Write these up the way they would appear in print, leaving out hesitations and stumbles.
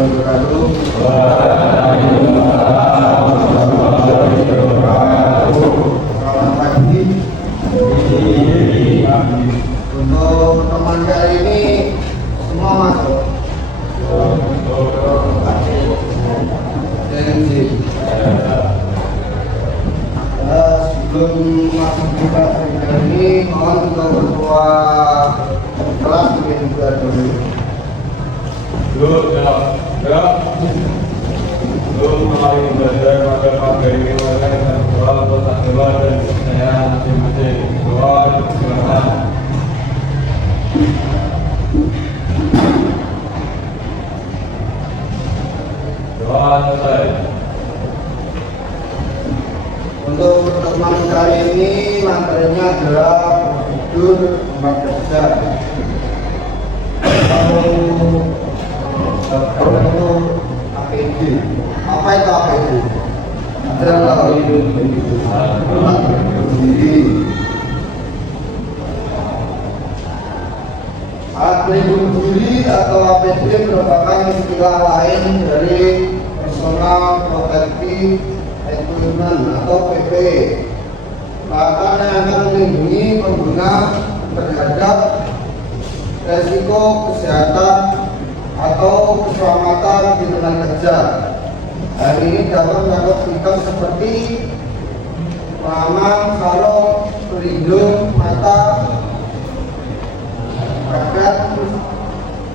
wabarakatuh. Selamat pagi. Untuk teman kali ini semua masuk. Sebelum masuk kita kali ini, mohon untuk ketua kelas ingin juga dulu. Mulai belajar pada pagi ini dan doa untuk dan saya masing-masing doa bersama. Doa selesai. Untuk pertemuan kali ini materinya adalah prosedur tempat kerja. Perlu APD. Apa itu APD? Adalah berdiri. Alat pelindung diri atau APD merupakan istilah lain dari personal protective equipment atau PP. Peralatan yang akan melindungi pengguna terhadap resiko kesehatan atau keselamatan di tempat kerja. Hal ini dapat melakukan seperti pengaman, sarung, pelindung mata, jaket,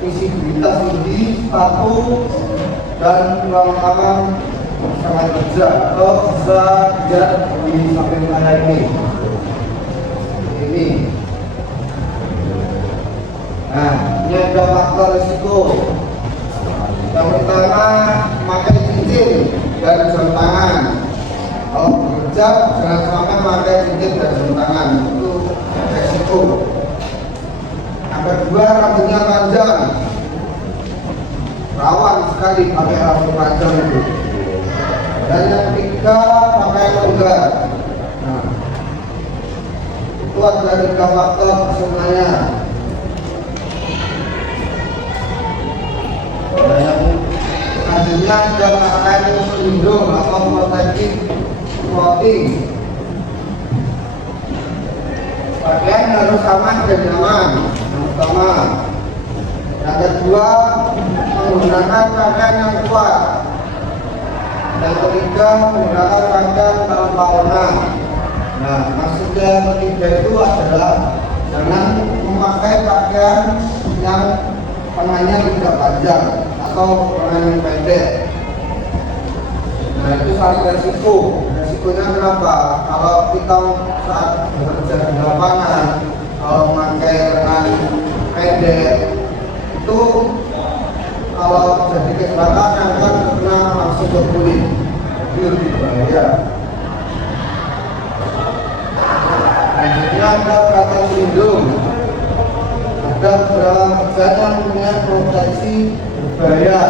visibilitas tinggi, sepatu, dan perlengkapan tempat kerja atau bisa dilihat di samping saya ini. Nah, ini ada faktor risiko. Yang pertama, memakai cincin dan jam tangan. Kalau bekerja, jangan sampai memakai cincin dan jam tangan, itu risiko. Yang kedua, rambutnya panjang, rawan sekali pakai rambut panjang itu. Dan yang ketiga, pakai longgar. Nah, itu ada 3 faktor semuanya. Selanjutnya ada pakaian pelindung atau protective clothing. Pakaian harus aman dan nyaman. Yang pertama. Yang kedua, menggunakan pakaian yang kuat. Yang ketiga, menggunakan pakaian tanpa warna. Nah, maksudnya yang ketiga itu adalah jangan memakai pakaian yang lengannya tidak panjang atau lengan yang pendek. Nah, itu salah resiko. Resikonya kenapa? Kalau kita saat bekerja di lapangan, kalau memakai lengan pendek, itu kalau jadi kecelakaan kan kena langsung ke kulit, itu lebih bahaya. Selanjutnya ada peralatan pelindung. Ada beberapa pekerjaan yang punya proteksi berbahaya,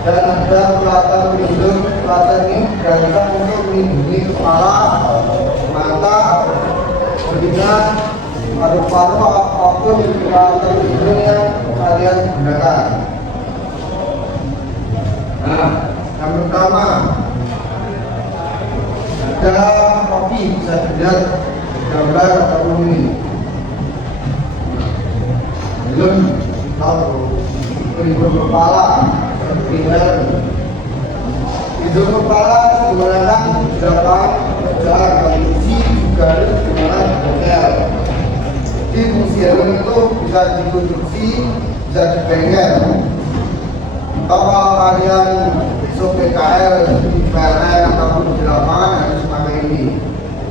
dan ada peralatan pelindung. Peralatan ini dirancang untuk melindungi kepala, mata, telinga, paru-paru apapun peralatan pelindung yang kalian gunakan. Nah, yang pertama ada topi, bisa dilihat gambar atau ini. Belum tahu pelindung kepala, hidung kepala menggunakan beberapa pekerjaan kondisi garis menggunakan hotel. Di fungsi helm itu bisa dikonstruksi, bisa dibengkel. Kalau kalian besok PKL di PLN ataupun di lapangan harus pakai ini.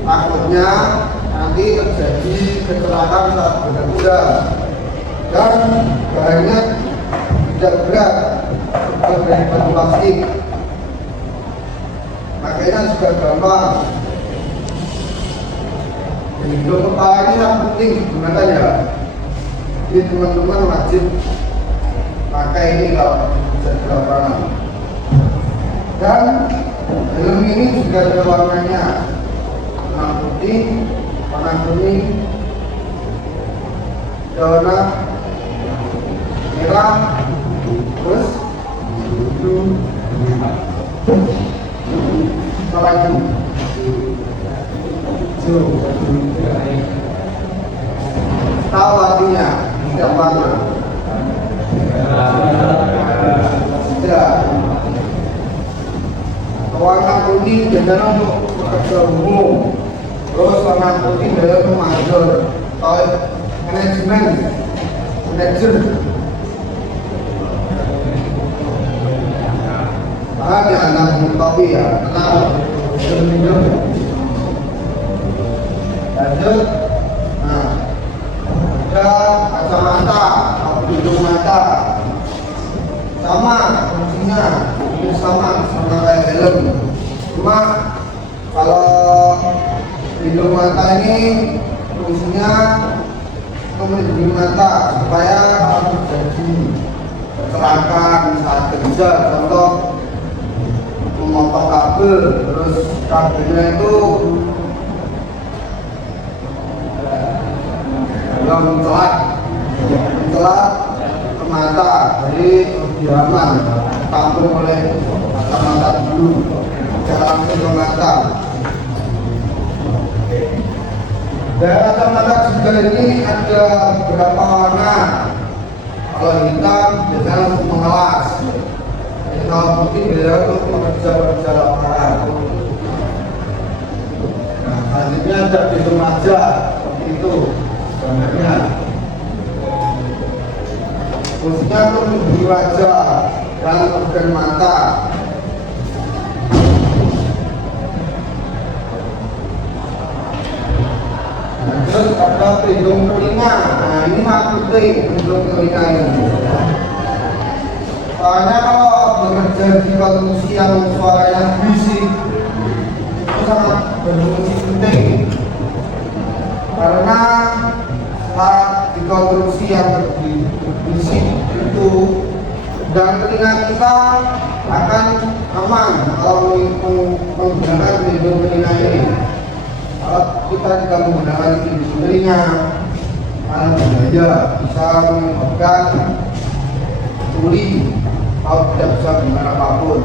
Takutnya nanti terjadi kecelakaan saat berkuda. Dan bahannya tidak berat, dari batu plastik. Makanya juga gampang. Pelindung kepala ini yang penting digunakan ya. Jadi teman-teman wajib pakai ini kalau bisa di lapangan. Dan helm ini juga ada warnanya, warna putih, warna kuning, warna merah, terus Apalagi tahu artinya tidak mana? Tidak. Warna kuning biasanya untuk pekerja umum, terus warna putih adalah manajer atau manajemen, manajer. Ada anak mengetahui ya, kenal minum. Lanjut, nah, ada kacamata atau hidung mata, sama fungsinya, sama kayak helm. Cuma kalau hidung mata ini fungsinya melindungi mata supaya terjadi kecelakaan saat kerja, contoh memotong kabel, terus kabelnya itu mencelat ke mata, jadi lebih aman tampung oleh kacamata dulu, jangan langsung ke mata. Dan kacamata juga ini ada beberapa warna. Kalau hitam biasanya untuk mengelas, kalau putih biasanya untuk pekerja lapangan. Nah, selanjutnya ada pintu remaja seperti itu gambarnya. Fungsinya untuk melindungi wajah dan organ mata. Lanjut ada pelindung telinga. Nah ini sangat penting pelindung telinga ini. Soalnya kalau bekerja di konstruksi yang suaranya berisik itu sangat berfungsi penting. Karena saat di konstruksi yang berisik itu dan telinga kita akan aman kalau menggunakan pelindung telinga ini. Kalau kita tidak menggunakan pelindung telinga, karena bahaya bisa menyebabkan tuli atau tidak bisa mendengar apapun.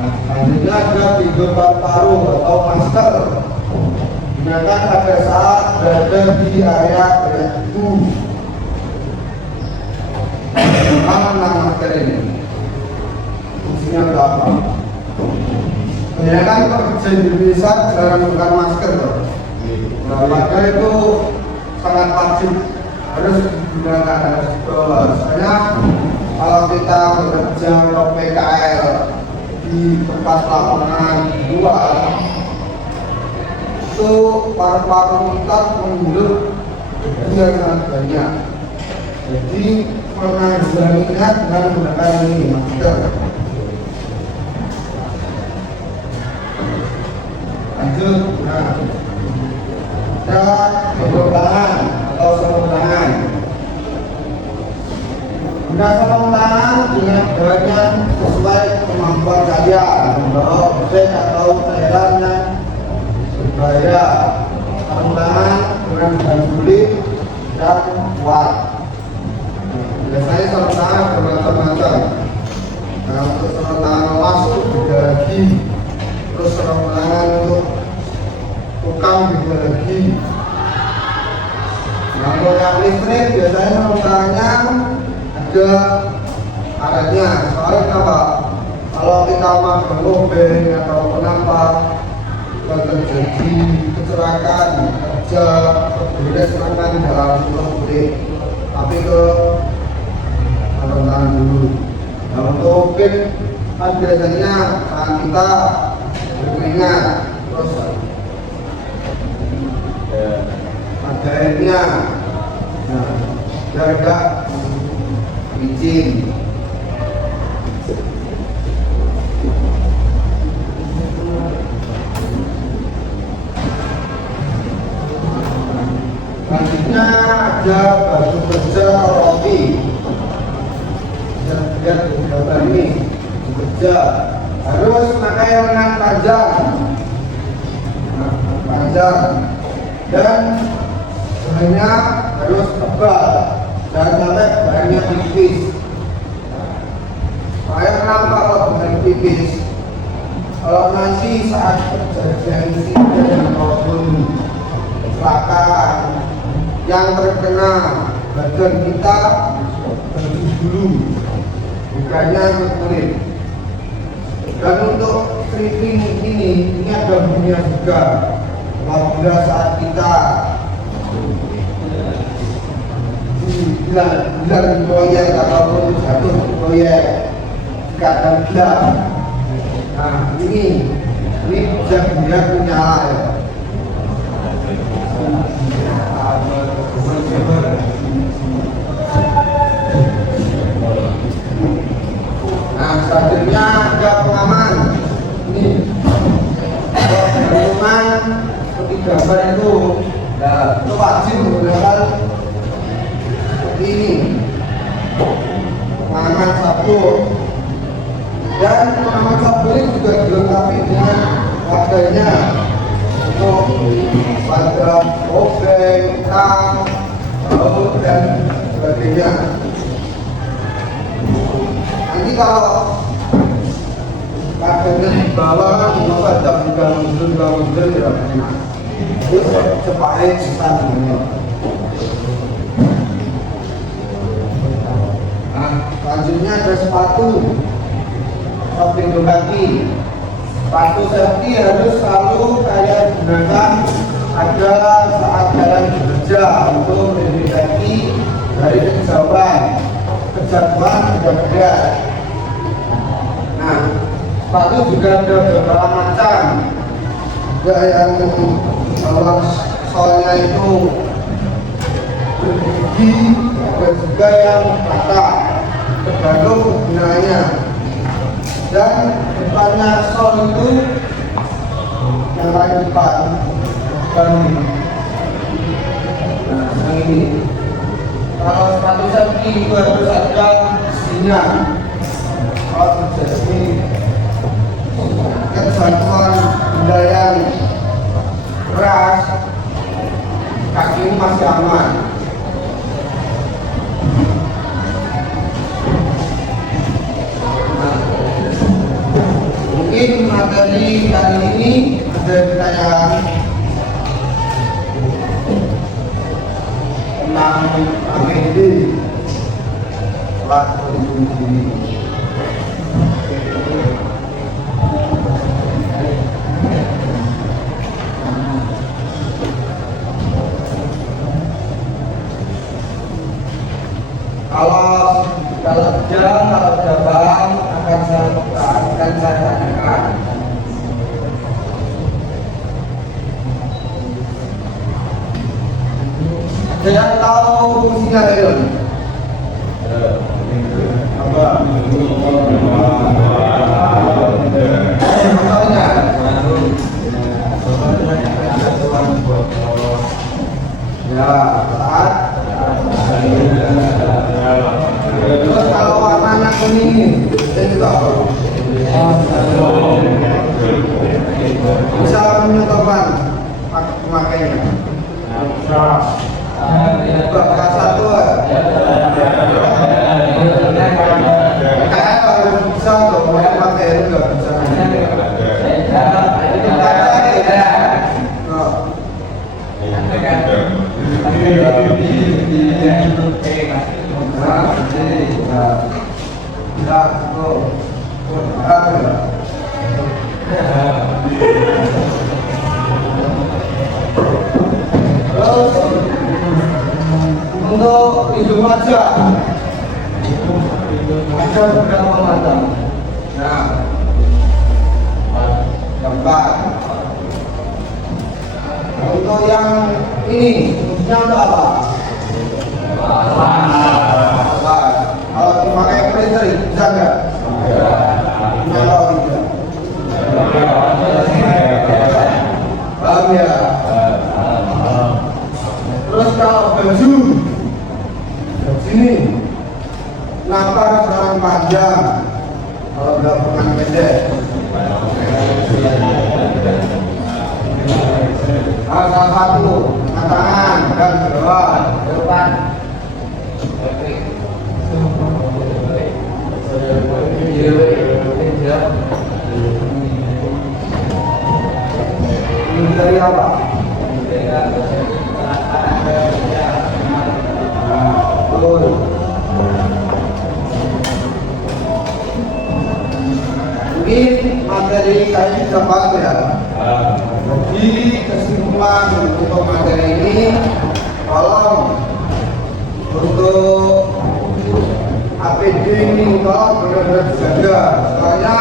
Nah, selanjutnya ada pelindung paru-paru atau masker. Gunakan pada saat berada di area beresiko. Mana masker ini? Fungsinya apa? Kebanyakan pekerja di Indonesia jarang menggunakan masker. Maka itu sangat wajib harus digunakan. Soalnya kalau kita bekerja PKL di tempat lapangan luar, itu paru-paru kita menghirup dengan sangat banyak. Jadi menghindarinya dengan menggunakan ini masker. Lanjut, nah, ada sarung tangan atau sarung tangan. Guna sarung tangan dengan bahannya sesuai kemampuan kalian, membawa besi atau cairan yang berbahaya. Sarung tangan dengan bahan kulit dan kuat. Biasanya sarung tangan bermacam-macam. Nah, untuk sarung tangan emas itu beda lagi. Terus sarung tangan untuk tukang beda lagi. Nah, kalau yang listrik biasanya sarung tangannya ada karetnya. Soalnya apa? Kalau kita pakai mobil atau kenapa terjadi kecelakaan kerja beres tangan dalam listrik, tapi ke sarung tangan dulu. Nah, untuk pin kan biasanya tangan kita berkeringat, terus ada airnya, nah biar enggak licin. Selanjutnya ada baju kerja roti. Lihat gambar ini, kerja harus pakai lengan panjang, dan bahannya harus tebal, jangan sampai bahannya tipis. Saya kenapa kalau bahan tipis? Kalau nanti saat terjadi maupun kecelakaan yang terkena badan kita bagi dulu, bukannya ke kulit. Dan untuk stripping ini ada bunyinya juga. Apabila saat kita bilang proyek ataupun jatuh proyek kadang gelap, nah ini bisa dia menyala ya. Nah selanjutnya ada pengaman. Ini pengaman seperti gambar itu, itu wajib menggunakan seperti ini, pengaman sabuk. Dan pengaman sabuk ini juga dilengkapi dengan wadahnya untuk wadah obeng, tang, baut dan sebagainya. Nanti kalau wadahnya di bawah, maka tak bukan mundur ya enak. Terus cepatnya kita dulu. Nah, selanjutnya ada sepatu pelindung kaki. Sepatu safety harus selalu saya gunakan ada saat jalan bekerja untuk melindungi kaki dari kejauhan, kejatuhan dan berat. Nah, sepatu juga ada beberapa macam. Ada yang kalau soalnya itu bergigi, ada juga yang patah, tergantung kegunaannya. Dan depannya sol itu yang lain depan, bukan ini. Nah, yang ini. Kalau sepatu safety itu harus ada besinya. Kalau terjadi kejatuhan benda yang keras, kaki ini masih aman. Mungkin materi kali ini ada pertanyaan tentang APD setelah ini. Kalau jam, kalau cabang akan saya tanyakan. Ada yang tahu fungsinya helm? Apa? Contohnya? Ya, saat. Terus kalau warnanya kuning, itu apa? Bisa menyebabkan pemakainya. Bapak satu. Kayak harus bisa dong, pakai itu nggak bisa. Untuk hidung wajah ada beberapa macam. Nah, gambar. Untuk yang ini fungsinya untuk apa? Kalau dipakai printer bisa nggak? Kalau tidak, paham ya? Terus kalau baju sini nakar tangan panjang, kalau nggak tangan pendek. Salah satu tangan dan APD ini kalau benar-benar dijaga. Soalnya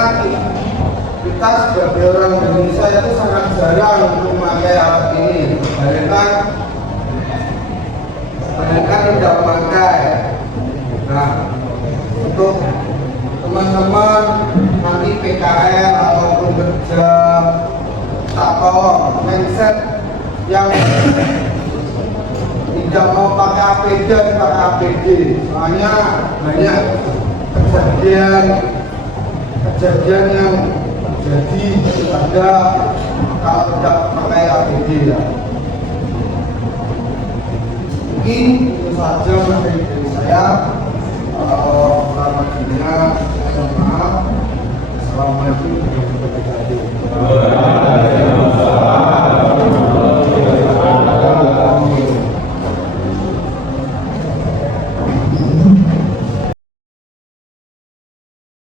kita sebagai orang Indonesia itu sangat jarang untuk memakai alat ini. Kebanyakan tidak memakai. Nah, untuk teman-teman nanti PKL ataupun kerja, tak tolong mindset yang tidak mau pakai APD dan pakai APD. Soalnya banyak kejadian yang terjadi pada kalau tidak pakai APD ya. Mungkin itu saja materi dari saya. Selamat dunia, mohon maaf. Assalamualaikum